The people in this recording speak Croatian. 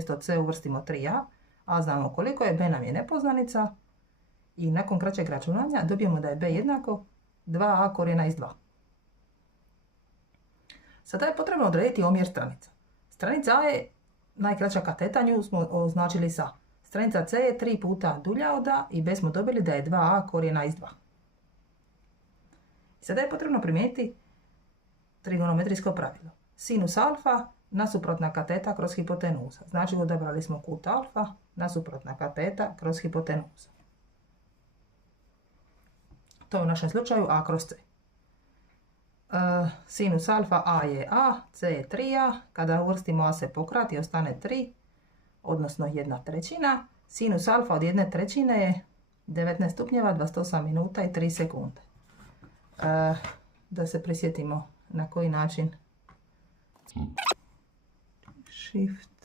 umjesto C uvrstimo 3a, a znamo koliko je, b nam je nepoznanica i nakon kraćeg računanja dobijemo da je b jednako 2a korijena iz 2. Sada je potrebno odrediti omjer stranica. Stranica A je najkraća kateta, nju smo označili sa. Stranica C je 3 puta dulja od A i B smo dobili da je 2a korijena iz 2. Sada je potrebno primijeniti trigonometrijsko pravilo. Sinus alfa nasuprotna kateta kroz hipotenuza. Znači odabrali smo kut alfa nasuprotna kateta kroz hipotenuzu. To je u našem slučaju a kroz c. Sinus alfa a je a, c je 3a. Kada uvrstimo a se pokrati, ostane 3, odnosno 1/3. Sinus alfa od 1/3 je 19 stupnjeva, 28 minuta i 3 sekunde. Da se prisjetimo na koji način. Shift